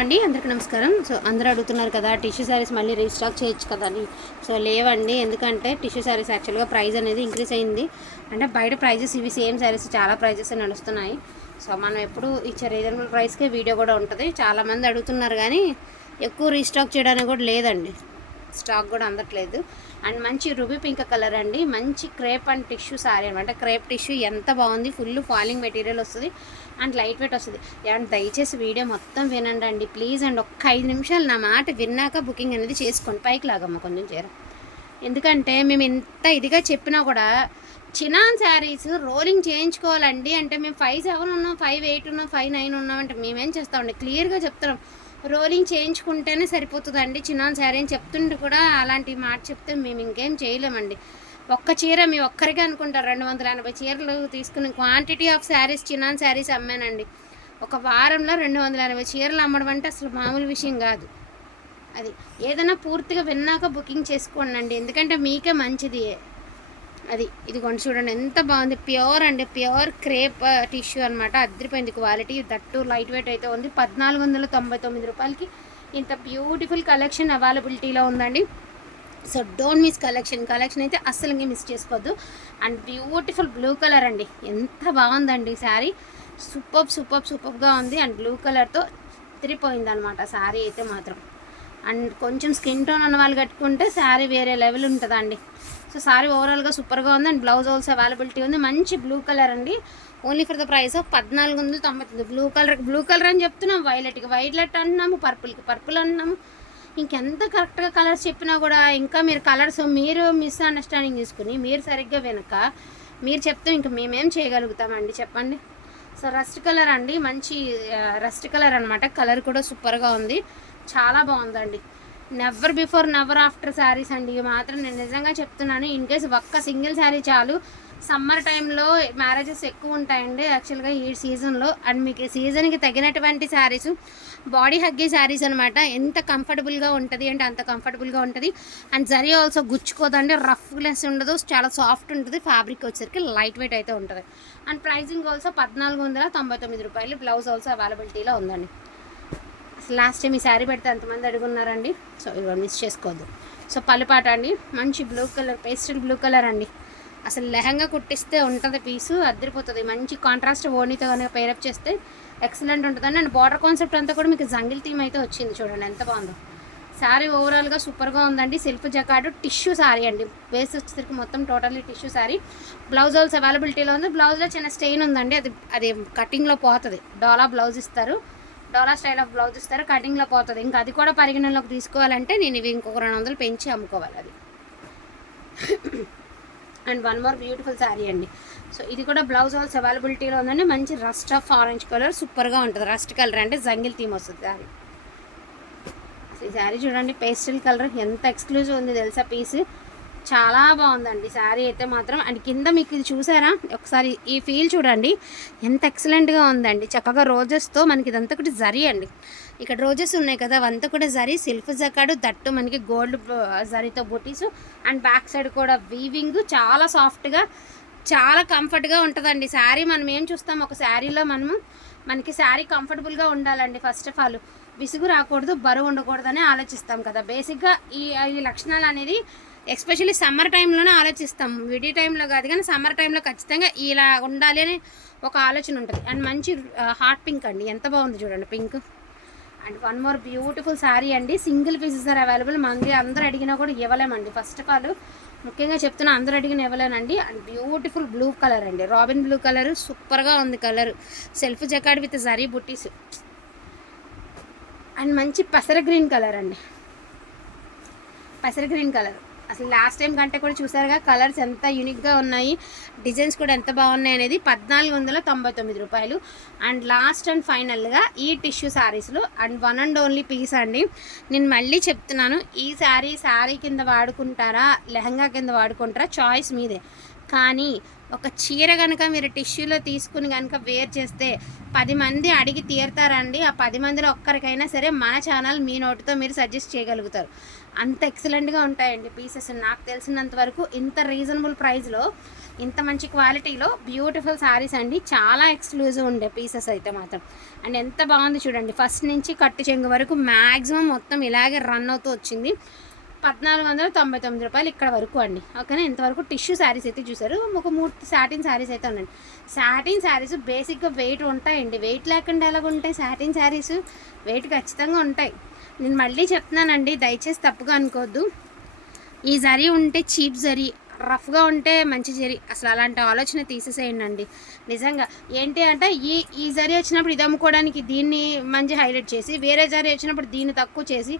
అండి అందరికీ నమస్కారం. సో అందరూ అడుగుతున్నారు కదా టిష్యూ శారీస్ మళ్ళీ రీస్టాక్ చేయొచ్చు కదా అని. సో లేవండి, ఎందుకంటే టిష్యూ శారీస్ యాక్చువల్గా ప్రైస్ అనేది ఇంక్రీజ్ అయింది. అంటే బయట ప్రైజెస్ ఇవి సేమ్ శారీస్ చాలా ప్రైజెస్ నడుస్తున్నాయి. సో మనం ఎప్పుడు ఇచ్చే రీజనబుల్ ప్రైస్కే వీడియో కూడా ఉంటుంది. చాలామంది అడుగుతున్నారు కానీ ఎక్కువ రీస్టాక్ చేయడానికి కూడా లేదండి, స్టాక్ కూడా అందట్లేదు. అండ్ మంచి రూబీ పింక్ కలర్ అండి, మంచి క్రేప్ అండ్ టిష్యూ శారీ అనమాట. క్రేప్ టిష్యూ ఎంత బాగుంది, ఫుల్ ఫాలింగ్ మెటీరియల్ వస్తుంది అండ్ లైట్ వెయిట్ వస్తుంది. అండ్ దయచేసి వీడియో మొత్తం వినండి అండి ప్లీజ్. అండ్ ఒక్క 5 నిమిషాలు నా మాట విన్నాక బుకింగ్ అనేది చేసుకోండి. పైకి లాగమ్మ కొంచెం చీర, ఎందుకంటే మేము ఇంత ఇదిగా చెప్పినా కూడా చినాన్ శారీస్ రోలింగ్ చేయించుకోవాలండి అంటే మేము 5'7" ఉన్నాం, 5'8" ఉన్నాం, 5'9" ఉన్నాం అంటే మేమేం చేస్తామండి, క్లియర్గా చెప్తున్నాం. రోలింగ్ చేయించుకుంటేనే సరిపోతుందండి చినాన్ శారీ అని చెప్తుంటే కూడా అలాంటి మాట చెప్తే మేము ఇంకేం చేయలేమండి. ఒక్క చీర మీ ఒక్కరికే అనుకుంటారు, 280 చీరలు తీసుకుని quantity of saris chinon saris అమ్మానండి. ఒక వారంలో 280 చీరలు అమ్మడం అంటే అసలు మామూలు విషయం కాదు. అది ఏదైనా పూర్తిగా విన్నాక బుకింగ్ చేసుకోండి అండి, ఎందుకంటే మీకే మంచిది. అది ఇదిగోండి చూడండి ఎంత బాగుంది, ప్యూర్ అండి, ప్యూర్ క్రేప్ టిష్యూ అనమాట. అద్దరిపోయింది క్వాలిటీ, దట్టు లైట్ వెయిట్ అయితే ఉంది. 1499 రూపాయలకి ఇంత బ్యూటిఫుల్ కలెక్షన్ అవైలబిలిటీలో ఉందండి. సో డోంట్ మిస్ కలెక్షన్ అయితే అస్సలు మిస్ చేసుకోవద్దు. అండ్ బ్యూటిఫుల్ బ్లూ కలర్ అండి, ఎంత బాగుందండి శారీ, సూపర్గా ఉంది. అండ్ బ్లూ కలర్తో తిరిగిపోయింది అనమాట శారీ అయితే మాత్రం. అండ్ కొంచెం స్కిన్ టోన్ ఉన్న వాళ్ళు కట్టుకుంటే శారీ వేరే లెవెల్ ఉంటుందండి. సో శారీ ఓవరాల్గా సూపర్గా ఉంది. అండ్ బ్లౌజ్ ఆల్సో అవైలబిలిటీ ఉంది. మంచి బ్లూ కలర్ అండి, only for the price of 1499. Blue colour అని చెప్తున్నాం, వైలెట్ అంటున్నాము, పర్పుల్ అంటున్నాము. ఇంకెంత కరెక్ట్గా కలర్స్ చెప్పినా కూడా ఇంకా మీరు కలర్స్ మీరు మిస్అండర్స్టాండింగ్ తీసుకుని మీరు సరిగ్గా వెనక మీరు చెప్తే ఇంకా మేమేం చేయగలుగుతామండి చెప్పండి. సో రస్ట్ కలర్ అండి, మంచి రస్ట్ కలర్ అనమాట. కలర్ కూడా సూపర్గా ఉంది, చాలా బాగుందండి. Never before never after saris అండి, ఇవి మాత్రం నేను నిజంగా చెప్తున్నాను. ఇన్ కేస్ ఒక్క సింగిల్ శారీ చాలు. సమ్మర్ టైంలో మ్యారేజెస్ ఎక్కువ ఉంటాయండి యాక్చువల్గా ఈ సీజన్లో. అండ్ మీకు సీజన్కి తగినటువంటి శారీస్ బాడీ హగ్గీ శారీస్ అనమాట. ఎంత కంఫర్టబుల్గా ఉంటుంది అంటే అంత కంఫర్టబుల్గా ఉంటుంది. అండ్ జరీ ఆల్సో గుచ్చుకోదండి, రఫ్నెస్ ఉండదు, చాలా సాఫ్ట్ ఉంటుంది. ఫ్యాబ్రిక్ వచ్చేసరికి లైట్ వెయిట్ అయితే ఉంటుంది. అండ్ ప్రైజింగ్ ఆల్సో 1499 రూపాయలు. బ్లౌజ్ ఆల్సో అవైలబిలిటీలో ఉందండి. లాస్ట్ టైం ఈ శారీ పెడితే ఎంతమంది అడుగున్నారండి, సో ఇవి మిస్ చేసుకోవద్దు. సో పల్లిపాట అండి, మంచి blue colour, pastel blue colour అండి. అసలు లెహంగా కుట్టిస్తే ఉంటుంది పీసు, అద్దరిపోతుంది. మంచి కాంట్రాస్ట్ ఓణితో కనుక పేరప్ చేస్తే ఎక్సలెంట్ ఉంటుందండి. అండ్ బార్డర్ కాన్సెప్ట్ అంతా కూడా మీకు జంగిల్ థీమ్ అయితే వచ్చింది, చూడండి ఎంత బాగుందో. శారీ ఓవరాల్గా సూపర్గా ఉందండి. సెల్ఫ్ జకార్డు టిష్యూ శారీ అండి, బేస్ వచ్చేసరికి మొత్తం totally tissue sari. Blouse also అవైలబిలిటీలో ఉంది. బ్లౌజ్లో చిన్న స్టెయిన్ ఉందండి, అది కటింగ్లో పోతుంది. డోలా బ్లౌజ్ ఇస్తారు, డోలా స్టైల్ ఆఫ్ బ్లౌజ్ ఇస్తారు, కటింగ్లో పోతుంది. ఇంకా అది కూడా పరిగణలోకి తీసుకోవాలంటే నేను ఇవి ఇంకొక 200 పెంచి అమ్ముకోవాలి అది. And one more beautiful sari అండి. సో ఇది కూడా బ్లౌజ్ ఆల్సో అవైలబిలిటీలో ఉందండి. మంచి రస్ట్ ఆఫ్ ఆరెంజ్ కలర్, సూపర్గా ఉంటుంది. రస్ట్ కలర్ అంటే జంగిల్ థీమ్ వస్తుంది శారీ. ఈ శారీ చూడండి, పేస్టల్ కలర్ ఎంత ఎక్స్క్లూజివ్ ఉంది తెలుసా పీస్, చాలా బాగుందండి శారీ అయితే మాత్రం. అండ్ కింద మీకు ఇది చూసారా ఒకసారి, ఈ ఫీల్ చూడండి ఎంత ఎక్సలెంట్గా ఉందండి. చక్కగా రోజెస్తో మనకి ఇదంతా కూడా జరీ అండి, ఇక్కడ రోజెస్ ఉన్నాయి కదా అవంతా కూడా జరీ, సెల్ఫ్ జకాడు, దట్టు మనకి గోల్డ్ జరీతో బూటీసు. అండ్ బ్యాక్ సైడ్ కూడా వీవింగ్, చాలా సాఫ్ట్గా చాలా కంఫర్ట్గా ఉంటుందండి శారీ. మనం ఏం చూస్తాం ఒక శారీలో మనకి శారీ కంఫర్టబుల్గా ఉండాలండి. ఫస్ట్ ఆఫ్ ఆల్ విసుగు రాకూడదు, బరువు ఉండకూడదని ఆలోచిస్తాం కదా బేసిక్గా. ఈ లక్షణాలు అనేది ఎస్పెషల్లీ సమ్మర్ టైంలోనే ఆలోచిస్తాం, విడి టైంలో కాదు కానీ సమ్మర్ టైంలో ఖచ్చితంగా ఇలా ఉండాలి అని ఒక ఆలోచన ఉంటుంది. అండ్ మంచి హాట్ పింక్ అండి, ఎంత బాగుంది చూడండి pink. And one more beautiful sari అండి, సింగిల్ పీసెస్ ఆర్ అవైలబుల్. మనకి అందరూ అడిగినా కూడా ఇవ్వలేమండి. ఫస్ట్ ఆఫ్ ఆల్ ముఖ్యంగా చెప్తున్నా, అందరూ అడిగిన ఇవ్వలేనండి. అండ్ బ్యూటిఫుల్ బ్లూ కలర్ అండి, రాబిన్ బ్లూ కలర్, సూపర్గా ఉంది కలర్. Self jacquard with zari buttis. And మంచి పెసర గ్రీన్ కలర్ అండి, పెసర గ్రీన్ కలర్. అసలు లాస్ట్ టైం కంటే కూడా చూసారుగా కలర్స్ ఎంత యూనిక్గా ఉన్నాయి, డిజైన్స్ కూడా ఎంత బాగున్నాయి అనేది. 1499 రూపాయలు. అండ్ లాస్ట్ అండ్ ఫైనల్గా ఈ టిష్యూ శారీస్లో and one and only piece అండి. నేను మళ్ళీ చెప్తున్నాను, ఈ శారీ కింద వాడుకుంటారా లెహంగా కింద వాడుకుంటారా చాయిస్ మీదే, కానీ ఒక చీర కనుక మీరు టిష్యూలో తీసుకుని కనుక వేర్ చేస్తే 10 మంది అడిగి తీరుతారండి. ఆ 10 మందిలో ఒక్కరికైనా సరే మన ఛానల్ మీ నోటితో మీరు సజెస్ట్ చేయగలుగుతారు. అంత ఎక్సలెంట్గా ఉంటాయండి పీసెస్. నాకు తెలిసినంత వరకు ఇంత రీజనబుల్ ప్రైస్లో ఇంత మంచి క్వాలిటీలో బ్యూటిఫుల్ శారీస్ అండి. చాలా ఎక్స్క్లూజివ్ ఉండే పీసెస్ అయితే మాత్రం. అండ్ ఎంత బాగుంది చూడండి, ఫస్ట్ నుంచి కట్టు చెంగు వరకు మ్యాక్సిమం మొత్తం ఇలాగే రన్ అవుతూ వచ్చింది. 1499 రూపాయలు ఇక్కడ వరకు అండి. ఓకేనా, ఇంతవరకు టిష్యూ శారీస్ అయితే చూసారు. ఒక 3 సాటిన్ శారీస్ అయితే ఉండండి. సాటిన్ శారీస్ బేసిక్గా వెయిట్ ఉంటాయండి. వెయిట్ లేకుండా ఎలాగ ఉంటాయి సాటిన్ శారీస్? వెయిట్ ఖచ్చితంగా ఉంటాయి. నేను మళ్ళీ చెప్తున్నానండి, దయచేసి తప్పుగా అనుకోవద్దు. ఈ జరీ ఉంటే చీప్ జరీ, రఫ్గా ఉంటే మంచి జరీ, అసలు అలాంటి ఆలోచన తీసేసేయండి అండి. నిజంగా ఏంటి అంటే ఈ జరీ వచ్చినప్పుడు ఇది అమ్ముకోవడానికి దీన్ని మంచి హైలైట్ చేసి, వేరే జరీ వచ్చినప్పుడు దీన్ని తక్కువ చేసి,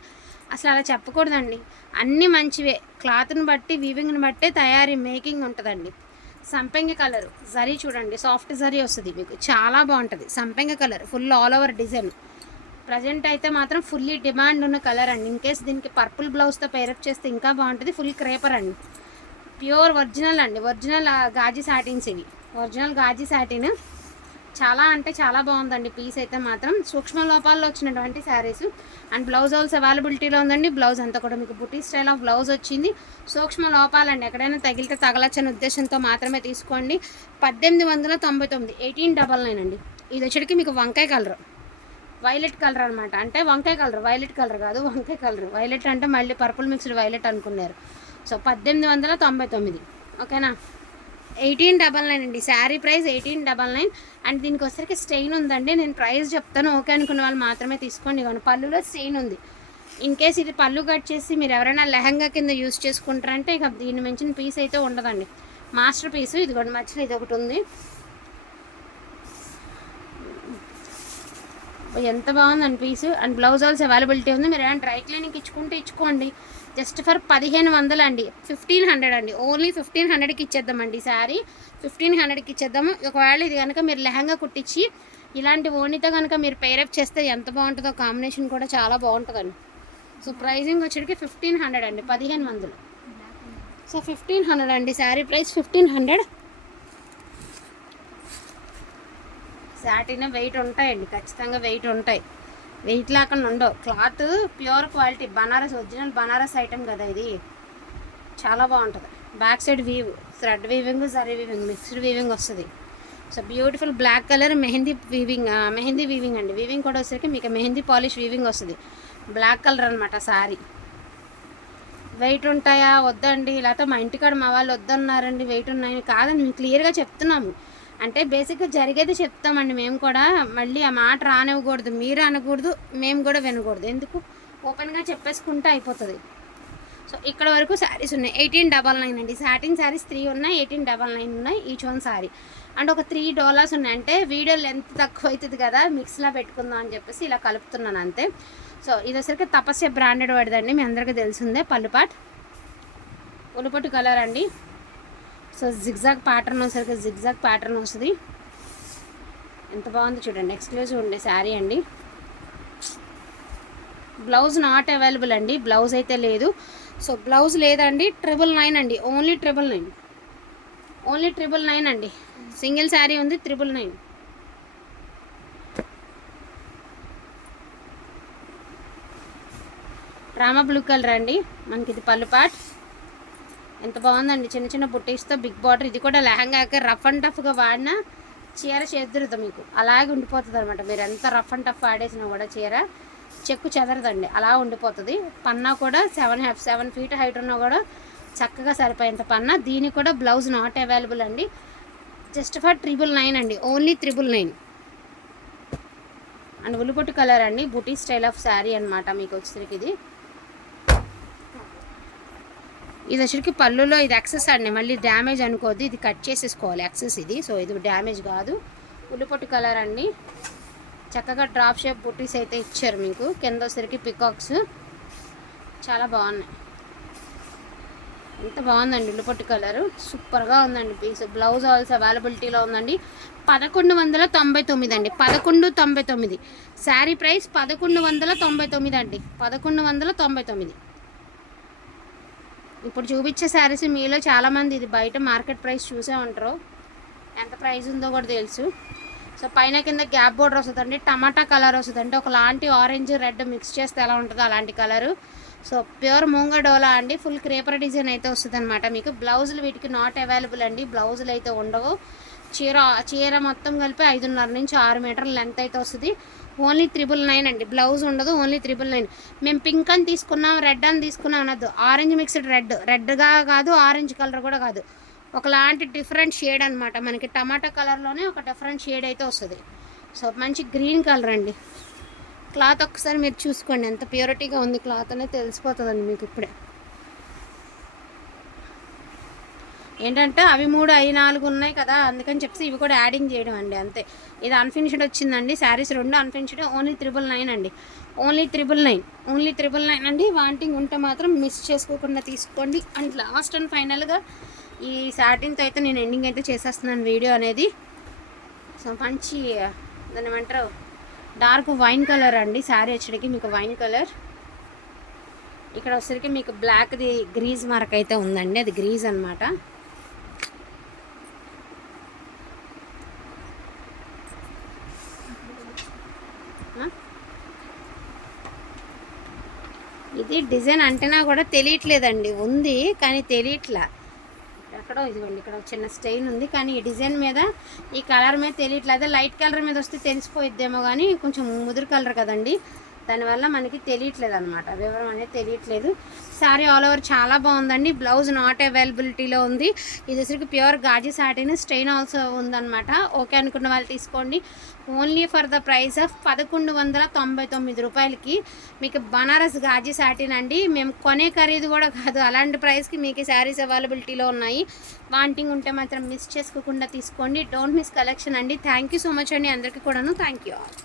అసలు అలా చెప్పకూడదండి. అన్నీ మంచివే, క్లాత్ని బట్టి వీవింగ్ని బట్టే తయారీ మేకింగ్ ఉంటుందండి. సంపెంగ కలర్ జరీ చూడండి, సాఫ్ట్ జరీ వస్తుంది మీకు, చాలా బాగుంటుంది. సంపెంగ colour full all over design. Present అయితే మాత్రం ఫుల్లీ డిమాండ్ ఉన్న కలర్ అండి. ఇన్కేస్ దీనికి పర్పుల్ బ్లౌజ్తో పేరప్ చేస్తే ఇంకా బాగుంటుంది. ఫుల్ క్రేపర్ అండి, ప్యూర్ ఒరిజినల్ అండి. ఒరిజినల్ గాజీ సాటిన్స్ ఇవి, ఒరిజినల్ గాజీ సాటిన్. చాలా అంటే చాలా బాగుందండి పీస్ అయితే మాత్రం. సూక్ష్మ లోపాల్లో వచ్చినటువంటి శారీస్. అండ్ బ్లౌజ్ ఆల్స్ అవైలబిలిటీలో ఉందండి. బ్లౌజ్ అంతా కూడా మీకు బుటీ స్టైల్ ఆఫ్ బ్లౌజ్ వచ్చింది. సూక్ష్మ లోపాలండి, ఎక్కడైనా తగిలితే తగలచ్చని ఉద్దేశంతో మాత్రమే తీసుకోండి. 1899, 1899 అండి. ఇది వచ్చేటికి మీకు వంకాయ కలర్, వైలెట్ కలర్ అనమాట. అంటే వంకాయ కలర్, వైలెట్ కలర్ కాదు, వంకాయ కలర్. వైలెట్ అంటే మళ్ళీ పర్పుల్ మిక్స్డ్ వైలెట్ అనుకున్నారు. సో 1899. ఓకేనా, 1899 అండి. శారీ ప్రైస్ 1899. అండ్ దీనికి వచ్చరికి స్టెయిన్ ఉందండి. నేను ప్రైస్ చెప్తాను, ఓకే అనుకున్న వాళ్ళు మాత్రమే తీసుకోండి. ఇవ్వండి, పళ్ళులో స్టెయిన్ ఉంది. ఇన్ కేస్ ఇది పళ్ళు కట్ చేసి మీరు ఎవరైనా లెహంగా కింద యూస్ చేసుకుంటారంటే ఇక దీన్ని మించిన పీస్ అయితే ఉండదండి. మాస్టర్ పీసు ఇదిగోండి, మధ్యలో ఇది ఒకటి ఉంది. ఎంత బాగుందండి పీసు. అండ్ బ్లౌజ్ ఆల్స్ అవైలబిలిటీ ఉంది. మీరు ఏమైనా డ్రై క్లీనింగ్ ఇచ్చుకోండి. జస్ట్ ఫర్ 1500 అండి, 1500 అండి. ఓన్లీ 1500కి ఇచ్చేద్దామండి శారీ. 1500కి ఇచ్చేద్దాము. ఒకవేళ ఇది కనుక మీరు లెహంగా కుట్టించి ఇలాంటి ఓణితో కనుక మీరు పేరప్ చేస్తే ఎంత బాగుంటుందో, కాంబినేషన్ కూడా చాలా బాగుంటుందండి. సో ప్రైజింగ్ వచ్చేటికి 1500 అండి, 1500. సో 1500 అండి శారీ ప్రైస్, 1500. సాటిన్ వెయిట్ ఉంటాయండి, ఖచ్చితంగా వెయిట్ ఉంటాయి. వెయిట్ లేకుండా ఉండవు. Cloth pure quality, Banaras, original Banaras item కదా ఇది, చాలా బాగుంటుంది. Back side weave, thread weaving, zari weaving, mixed weaving వస్తుంది. So beautiful black colour mehndi weaving అండి. వీవింగ్ కూడా వచ్చేసరికి మీకు మెహందీ పాలిష్ వీవింగ్ వస్తుంది. బ్లాక్ కలర్ అనమాట సారీ. వెయిట్ ఉంటాయా వద్దండి, లేకపోతే మా ఇంటికాడ మా వాళ్ళు వద్దన్నారండి వెయిట్ ఉన్నాయని కాదని మేము క్లియర్గా చెప్తున్నాము. అంటే బేసిక్గా జరిగేది చెప్తామండి మేము కూడా. మళ్ళీ ఆ మాట రానివ్వకూడదు, మీరు అనకూడదు, మేము కూడా వినకూడదు. ఎందుకు, ఓపెన్గా చెప్పేసుకుంటే అయిపోతుంది. సో ఇక్కడ వరకు శారీస్ ఉన్నాయి. 1899 అండి. సాటిన్ శారీస్ 3 ఉన్నాయి, 1899 ఉన్నాయి ఈచ్ వన్ శారీ. అండ్ ఒక $3 ఉన్నాయి. అంటే వీడియో లెంత్ తక్కువ అవుతుంది కదా, మిక్స్లా పెట్టుకుందాం అని చెప్పేసి ఇలా కలుపుతున్నాను అంతే. సో ఇది వచ్చరికి తపస్య బ్రాండెడ్ పడదండి, మీ అందరికీ తెలిసిందే. పళ్ళుపాట్ ఉలుపట్టు కలర్ అండి. సో జిగ్జాగ్ ప్యాటర్న్ వచ్చేసరికి జిగ్జాగ్ ప్యాటర్న్ వస్తుంది. ఎంత బాగుంది చూడండి, ఎక్స్క్లూజివ్ ఉండే శారీ అండి. బ్లౌజ్ నాట్ అవైలబుల్ అండి, బ్లౌజ్ అయితే లేదు. సో బ్లౌజ్ లేదండి. 999 అండి, ఓన్లీ 999 అండి. సింగిల్ శారీ ఉంది, 999. రామా బ్లూ కలర్ అండి. మనకి ఇది పళ్ళు పాట్. ఎంత బాగుందండి, చిన్న చిన్న బుట్టీస్తో బిగ్ బార్డర్. ఇది కూడా లెహంగాకి రఫ్ అండ్ టఫ్గా వాడినా చీర చెదురుతుంది మీకు, అలాగే ఉండిపోతుంది అనమాట. మీరు ఎంత రఫ్ అండ్ టఫ్ వాడేసినా కూడా చీర చెక్కు చెదరదండి, అలా ఉండిపోతుంది. పన్నా కూడా 7 feet హైట్ ఉన్నా కూడా చక్కగా సరిపోయేంత పన్నా. దీనికి కూడా బ్లౌజ్ నాట్ అవైలబుల్ అండి. జస్ట్ ఫర్ 999 అండి, ఓన్లీ 999. అండ్ ఉల్లిపొట్టు కలర్ అండి, బుటీ స్టైల్ ఆఫ్ శారీ అనమాట మీకు వచ్చేసరికి. ఇది వచ్చరికి పళ్ళులో ఇది ఎక్సెస్ అండి, మళ్ళీ డ్యామేజ్ అనుకోద్ది, ఇది కట్ చేసేసుకోవాలి ఎక్సెస్ ఇది. సో ఇది డ్యామేజ్ కాదు. ఉల్లిపొట్టు కలర్ అండి, చక్కగా డ్రాప్ షేప్ బుట్టీస్ అయితే ఇచ్చారు మీకు. కింద వచ్చరికి పికాక్స్ చాలా బాగున్నాయి. ఎంత బాగుందండి ఉల్లిపొట్టు కలరు, సూపర్గా ఉందండి పీస్. బ్లౌజ్ ఆల్సో అవైలబిలిటీలో ఉందండి. 1199 అండి, 1199. శారీ ప్రైస్ 1199 అండి, 1199. ఇప్పుడు చూపించే శారీస్ మీలో చాలామంది ఇది బయట మార్కెట్ ప్రైస్ చూసే ఉంటారు. ఎంత ప్రైస్ ఉందో కూడా తెలుసు. సో పైన కింద గ్యాప్ బోర్డర్ వస్తుందండి, టమాటా కలర్ వస్తుందండి, ఒకలాంటి ఆరెంజ్ రెడ్ మిక్స్ చేస్తే ఎలా ఉంటుందో అలాంటి కలరు. సో ప్యూర్ మూంగ డోలా అండి, ఫుల్ క్రేపర్ డిజైన్ అయితే వస్తుంది అనమాట మీకు. బ్లౌజులు వీటికి నాట్ అవైలబుల్ అండి, బ్లౌజులు అయితే ఉండవు. చీర మొత్తం కలిపి 5.5 నుంచి 6 మీటర్ల లెంత్ అయితే వస్తుంది. ఓన్లీ 999 అండి, బ్లౌజ్ ఉండదు, ఓన్లీ 999. మేము పింక్ అని తీసుకున్నాం, రెడ్ అని తీసుకున్నాం అనద్దు, ఆరెంజ్ మిక్స్డ్ రెడ్గా కాదు, ఆరెంజ్ కలర్ కూడా కాదు, ఒకలాంటి డిఫరెంట్ షేడ్ అనమాట. మనకి టమాటా కలర్లోనే ఒక డిఫరెంట్ షేడ్ అయితే వస్తుంది. సో మంచి గ్రీన్ కలర్ అండి. క్లాత్ ఒకసారి మీరు చూసుకోండి ఎంత ప్యూరిటీగా ఉంది క్లాత్ అనేది తెలిసిపోతుందండి మీకు ఇప్పుడే. ఏంటంటే అవి 3 అవి 4 ఉన్నాయి కదా, అందుకని చెప్పి ఇవి కూడా యాడింగ్ చేయడం అండి అంతే. ఇది అన్ఫినిష్డ్ వచ్చిందండి, శారీస్ 2 అన్ఫినిష్డ్, ఓన్లీ 999 అండి, ఓన్లీ 999 అండి. వాంటింగ్ ఉంటే మాత్రం మిస్ చేసుకోకుండా తీసుకోండి. అండ్ లాస్ట్ అండ్ ఫైనల్గా ఈ సాటిన్తో అయితే నేను ఎండింగ్ అయితే చేసేస్తున్నాను వీడియో అనేది. సో మంచి దాన్ని ఏమంటారు, డార్క్ వైన్ కలర్ అండి శారీ వచ్చేటికి మీకు వైన్ కలర్. ఇక్కడ వచ్చేసరికి మీకు బ్లాక్ది గ్రీజ్ మార్క్ అయితే ఉందండి, అది గ్రీజ్ అనమాట. ఇది డిజైన్ అంటేనా కూడా తెలియట్లేదండి, ఉంది కానీ తెలియట్లా. ఎక్కడో ఇదిగోండి ఇక్కడ చిన్న స్టెయిన్ ఉంది, కానీ ఈ డిజైన్ మీద ఈ కలర్ మీద తెలియట్లేదు. లైట్ కలర్ మీద వస్తే తెలిసిపోయిద్దేమో, కానీ కొంచెం ముదురు కలర్ కదండి, దానివల్ల మనకి తెలియట్లేదు అనమాట, వివరం అనేది తెలియట్లేదు. సారీ ఆల్ ఓవర్ చాలా బాగుందండి. బ్లౌజ్ నాట్ అవైలబిలిటీలో ఉంది. ఇది వచ్చరికి pure gaji satin, stain also ఉందన్నమాట. ఓకే అనుకున్న వాళ్ళు తీసుకోండి. Only for the price of 1199 రూపాయలకి మీకు బనారస్ గాజీ సాటిన్ అండి. మేము కొనే ఖరీదు కూడా కాదు, అలాంటి ప్రైస్కి మీకు శారీస్ అవైలబిలిటీలో ఉన్నాయి. వాంటింగ్ ఉంటే మాత్రం మిస్ చేసుకోకుండా తీసుకోండి. డోంట్ మిస్ కలెక్షన్ అండి. థ్యాంక్ యూ సో మచ్ అండి అందరికీ కూడాను. Thank you all.